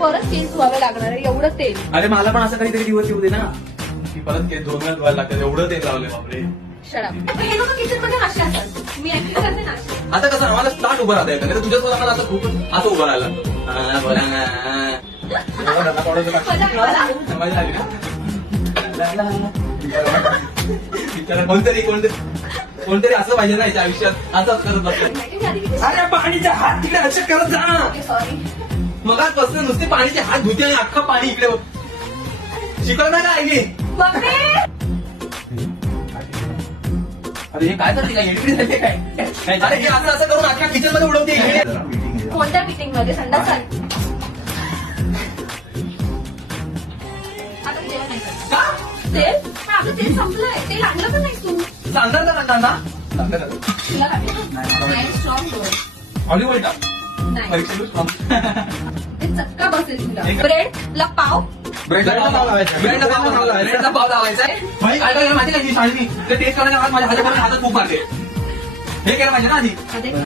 परत केस धुवावे लागणार आहे एवढं तेल. अरे मला पण असं काहीतरी दिवस येऊ दे ना की परत केस 2 वेळा धुवायला लागतात. एवढं तेल लावले बापरे. शडा हे लोक किचन मध्ये असे असतात. मी ऍक्टिंग करते ना अशी. आता कसं मला स्टार्ट उभं राहता येतं नाही तर तुझ्यासोबत मला असं खूप असं उभं राहायला लागतं. बोला ना मजा आली ना. बिचारा कोणतरी असं पाहिजे ना याच्या आयुष्यात असंच करत बसलं. अरे पाणीच्या हात तिकडे असं करत जा ना. सॉरी मगाचपासून नुसते पाणीचे हात धुते आणि अख्खा पाणी इकडे शिकवलं ना काय की. अरे हे काय करते काय एंट्री झाली काय. अरे हे असं करून अख्ख्या किचन मध्ये उडवते. कोणत्या मीटिंग मध्ये संडास आता जेवण नाही करत. का तेल पण आपलं तेल संपलंय. तेल आणलं पण नाही तू. सांगणार ना कांदा तुला लागेल स्ट्रॉंग हॉलिवूड नाही परीक्षेत स्ट्रॉंग. ते चक्का बसेल तुला. ब्रेडला पाव ब्रेडला पाव लावायचा काय काय माहिती नाही शाळेनी ते टेस्ट करायच्या माझ्या हातात खूप मारते. हे केलं पाहिजे ना आधी.